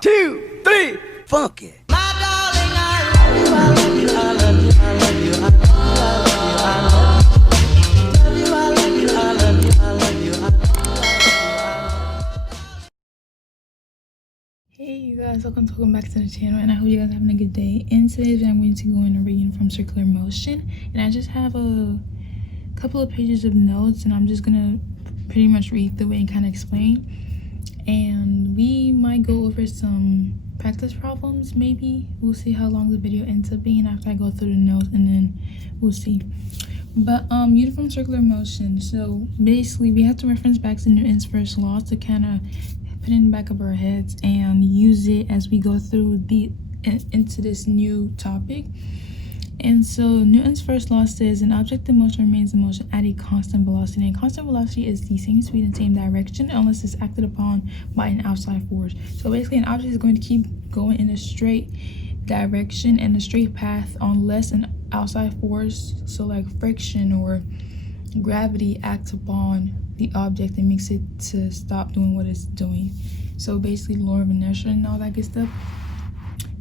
2, 3, funky. Hey you guys, welcome back to the channel, and I hope you guys are having a good day. In today's video, I'm going to go in and read from Circular Motion, and I just have a couple of pages of notes, and I'm just gonna pretty much read through it and kind of explain. And we might go over some practice problems, maybe. We'll see how long the video ends up being after I go through the notes, and then we'll see. But uniform circular motion. So basically, we have to reference back to Newton's first law to kind of put it in the back of our heads and use it as we go through into this new topic. And so Newton's first law says an object in motion remains in motion at a constant velocity. And constant velocity is the same speed and same direction unless it's acted upon by an outside force. So basically, an object is going to keep going in a straight direction and a straight path unless an outside force, so like friction or gravity, acts upon the object and makes it to stop doing what it's doing. So basically, law of inertia and all that good stuff.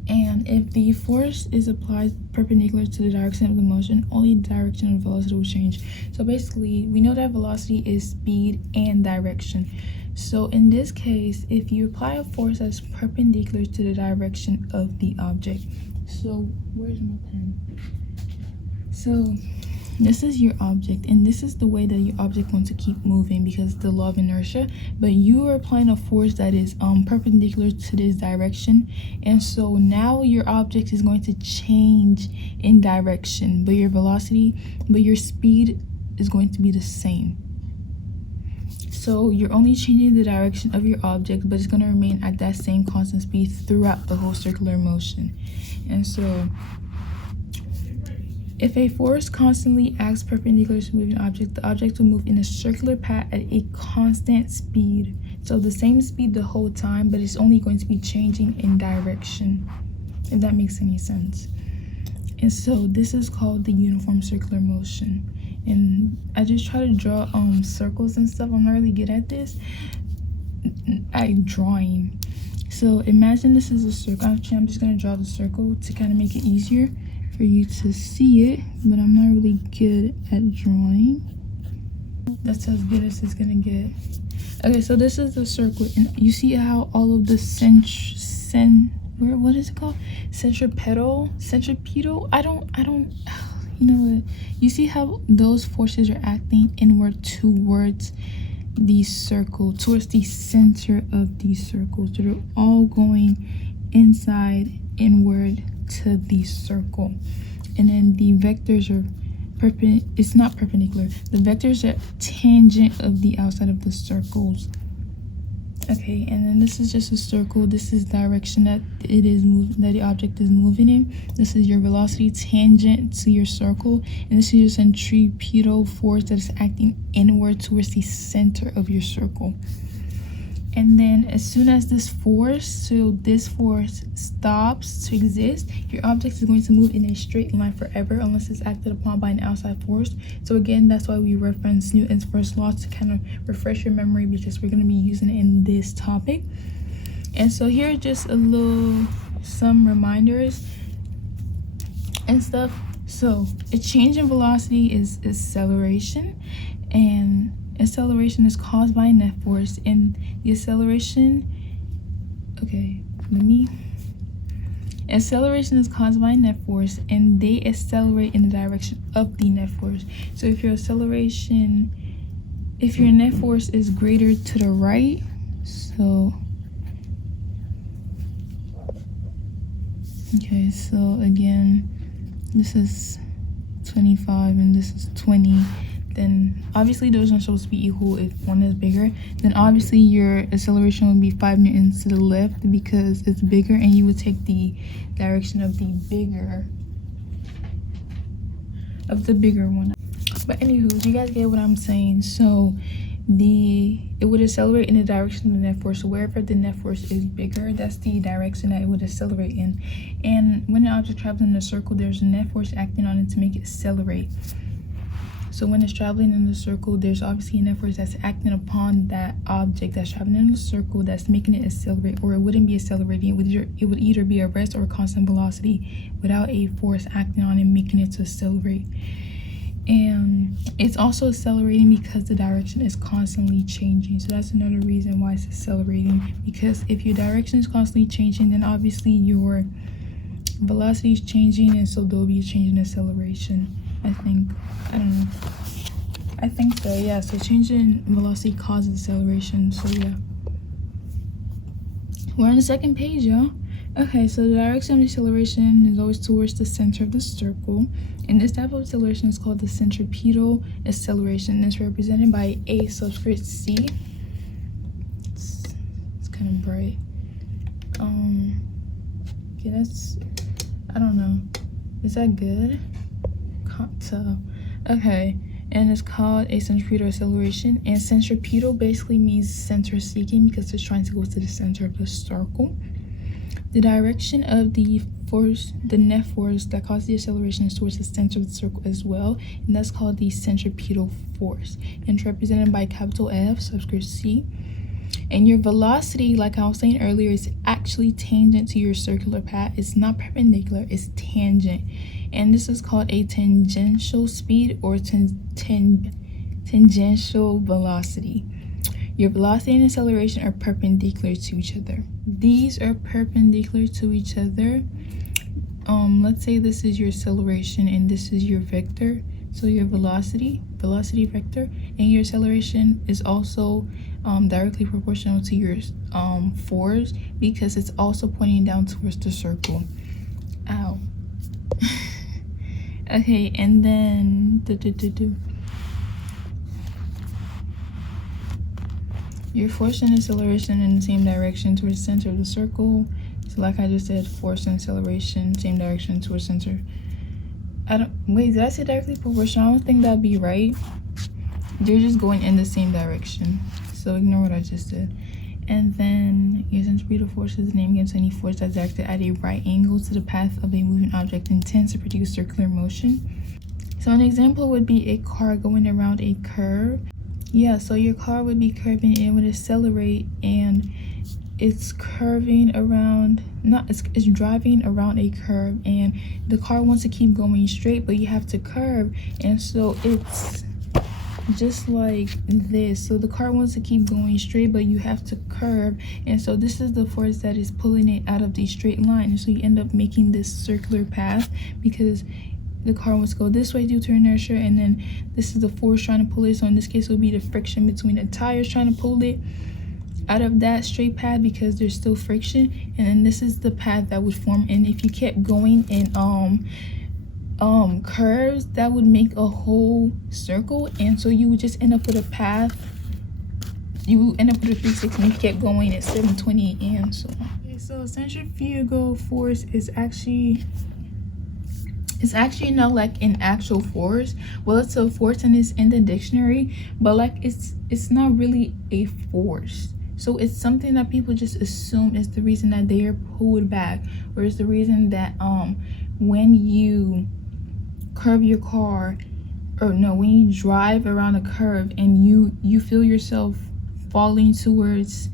And if the force is applied perpendicular to the direction of the motion, only the direction of velocity will change. So basically, we know that velocity is speed and direction. So in this case, if you apply a force that's perpendicular to the direction of the object. So where's my pen? So this is your object, and this is the way that your object wants to keep moving because the law of inertia, but you are applying a force that is perpendicular to this direction, and so now your object is going to change in direction, but your speed is going to be the same. So you're only changing the direction of your object, but it's going to remain at that same constant speed throughout the whole circular motion. And so if a force constantly acts perpendicular to a moving object, the object will move in a circular path at a constant speed. So the same speed the whole time, but it's only going to be changing in direction, if that makes any sense. And so this is called the uniform circular motion. And I just try to draw circles and stuff. I'm not really good at this, at drawing. So imagine this is a circle. Actually, I'm just going to draw the circle to kind of make it easier for you to see it, but I'm not really good at drawing. That's as good as it's gonna get. Okay, so this is the circle, and you see how all of the what is it called? Centripetal? I don't, you know what? You see how those forces are acting inward towards the circle, towards the center of these circles. So they're all going inside, inward to the circle, and then the vectors are it's not perpendicular, the vectors are tangent of the outside of the circles. Okay, and then this is just a circle. This is direction that that the object is moving in. This is your velocity tangent to your circle, and this is your centripetal force that is acting inward towards the center of your circle. And then as soon as this force stops to exist, your object is going to move in a straight line forever unless it's acted upon by an outside force. So again, that's why we reference Newton's first law to kind of refresh your memory, because we're going to be using it in this topic. And so here are just some reminders and stuff. So a change in velocity is acceleration, and acceleration is caused by a net force, and the acceleration is caused by a net force, and they accelerate in the direction of the net force. So if your net force is greater to the right, so again, this is 25 and this is 20. Then obviously those are supposed to be equal. If one is bigger, then obviously your acceleration would be 5 newtons to the left because it's bigger, and you would take the direction of the bigger one. But anywho, you guys get what I'm saying. So it would accelerate in the direction of the net force. So wherever the net force is bigger, that's the direction that it would accelerate in. And when an object travels in a circle, there's a net force acting on it to make it accelerate. So when it's traveling in a circle, there's obviously a net force that's acting upon that object that's traveling in a circle that's making it accelerate, or it wouldn't be accelerating. It would either be a rest or a constant velocity without a force acting on it, making it to accelerate. And it's also accelerating because the direction is constantly changing. So that's another reason why it's accelerating, because if your direction is constantly changing, then obviously your velocity is changing, and so there'll be a change in acceleration. I don't know. I think so, yeah. So changing velocity causes acceleration. So yeah, we're on the second page, y'all. Okay, so the direction of acceleration is always towards the center of the circle, and this type of acceleration is called the centripetal acceleration. It's represented by a subscript c. It's kind of bright. Yeah, that's, I don't know, is that good? Can't tell. Okay, and it's called a centripetal acceleration, and centripetal basically means center seeking because it's trying to go to the center of the circle. The direction of the force, the net force that causes the acceleration, is towards the center of the circle as well, and that's called the centripetal force, and it's represented by capital F subscript c. And your velocity, like I was saying earlier, is actually tangent to your circular path. It's not perpendicular, it's tangent. And this is called a tangential speed or tangential velocity. Your velocity and acceleration are perpendicular to each other. These are perpendicular to each other. Let's say this is your acceleration and this is your vector. So your velocity vector, and your acceleration is also directly proportional to your force, because it's also pointing down towards the circle. Ow. Okay, and then your force and acceleration in the same direction towards the center of the circle. So like I just said, force and acceleration, same direction towards center. Did I say directly proportional? I don't think that'd be right. They're just going in the same direction. So ignore what I just said. And then your centripetal force is the name given to any force that's acted at a right angle to the path of a moving object and tends to produce circular motion. So an example would be a car going around a curve. Yeah, so your car would be curving and it would accelerate, and it's curving around, it's driving around a curve, and the car wants to keep going straight, but you have to curve, and so it's just like this. So the car wants to keep going straight, but you have to curve, and so this is the force that is pulling it out of the straight line, and so you end up making this circular path because the car wants to go this way due to inertia, and then this is the force trying to pull it. So in this case, it would be the friction between the tires trying to pull it out of that straight path because there's still friction, and then this is the path that would form. And if you kept going in curves, that would make a whole circle, and so you would just end up with a path. You would end up with a 360 and you kept going at 720 and so on. Okay, so centrifugal force is actually not like an actual force. Well, it's a force and it's in the dictionary, but like it's not really a force. So it's something that people just assume is the reason that they are pulled back, or is the reason that when you curve your car, or no, when you drive around a curve and you feel yourself falling towards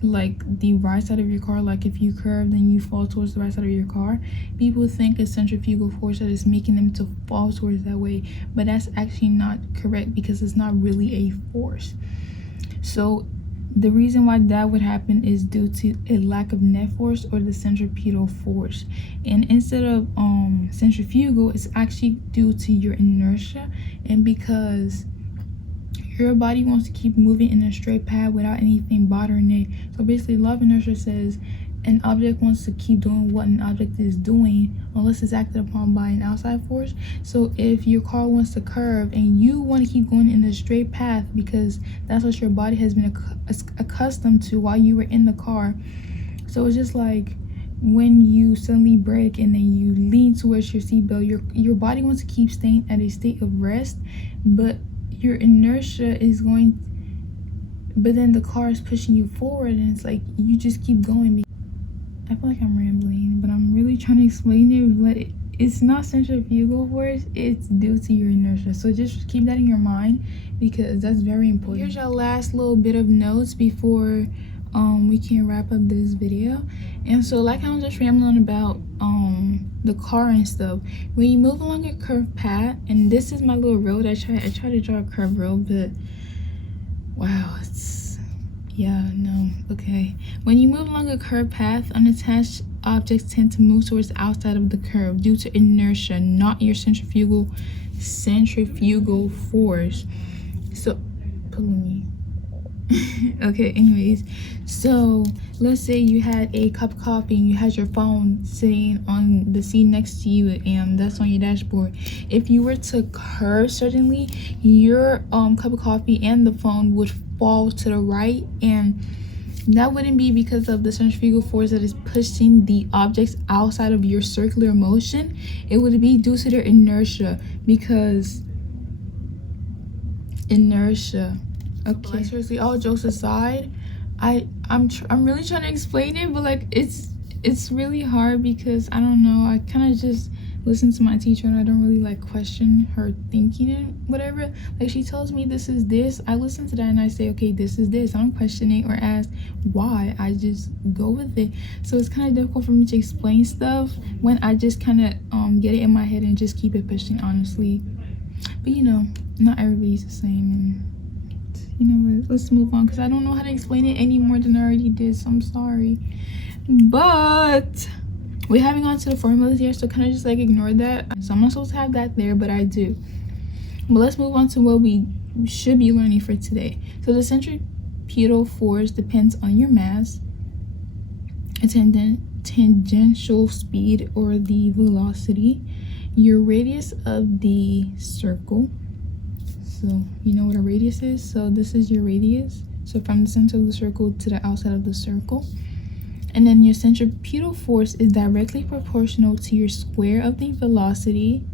like the right side of your car, like if you curve then you fall towards the right side of your car, people think it's centrifugal force that is making them to fall towards that way, but that's actually not correct because it's not really a force. So the reason why that would happen is due to a lack of net force or the centripetal force, and instead of centrifugal, it's actually due to your inertia, and because your body wants to keep moving in a straight path without anything bothering it. So basically, law of inertia says an object wants to keep doing what an object is doing unless it's acted upon by an outside force. So if your car wants to curve and you want to keep going in a straight path because that's what your body has been accustomed to while you were in the car. So it's just like when you suddenly brake and then you lean towards your seatbelt, your body wants to keep staying at a state of rest, but your inertia is going, but then the car is pushing you forward, and it's like you just keep going. I feel like I'm rambling, but I'm really trying to explain it, but it's not centrifugal force, it's due to your inertia. So just keep that in your mind because that's very important. Here's our last little bit of notes before we can wrap up this video. And so like I was just rambling about the car and stuff, when you move along a curved path, and this is my little road, I try to draw a curved road, but wow, it's, yeah, no, okay. When you move along a curved path, unattached objects tend to move towards the outside of the curve due to inertia, not your centrifugal force. So pelumi. Okay, anyways, so let's say you had a cup of coffee and you had your phone sitting on the seat next to you, and that's on your dashboard. If you were to curve suddenly, your cup of coffee and the phone would fall to the right, and that wouldn't be because of the centrifugal force that is pushing the objects outside of your circular motion. It would be due to their inertia, because inertia. Okay, seriously, all jokes aside, I'm really trying to explain it, but like it's really hard because I don't know, I kind of just listen to my teacher and I don't really like question her thinking and whatever. Like she tells me this is this, I listen to that and I say, okay, this is this. I don't question it or ask why, I just go with it. So it's kind of difficult for me to explain stuff when I just kind of get it in my head and just keep it pushing, honestly. But you know, not everybody's the same, and you know what, let's move on because I don't know how to explain it any more than I already did, so I'm sorry. But we're having on to the formulas here, so kind of just like ignore that. So I'm not supposed to have that there, but I do. But let's move on to what we should be learning for today. So the centripetal force depends on your mass, a tangential speed or the velocity, your radius of the circle. So you know what a radius is, so this is your radius, so from the center of the circle to the outside of the circle. And then your centripetal force is directly proportional to your square of the velocity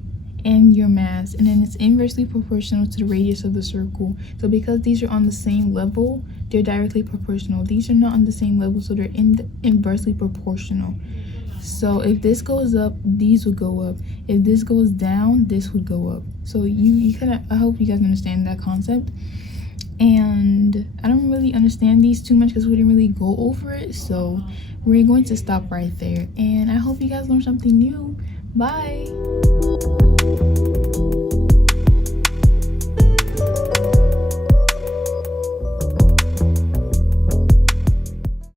and your mass, and then it's inversely proportional to the radius of the circle. So because these are on the same level, they're directly proportional. These are not on the same level, so they're inversely proportional. So if this goes up, these would go up. If this goes down, this would go up. So you kind of, I hope you guys understand that concept. And I don't really understand these too much because we didn't really go over it. So we're going to stop right there. And I hope you guys learned something new. Bye.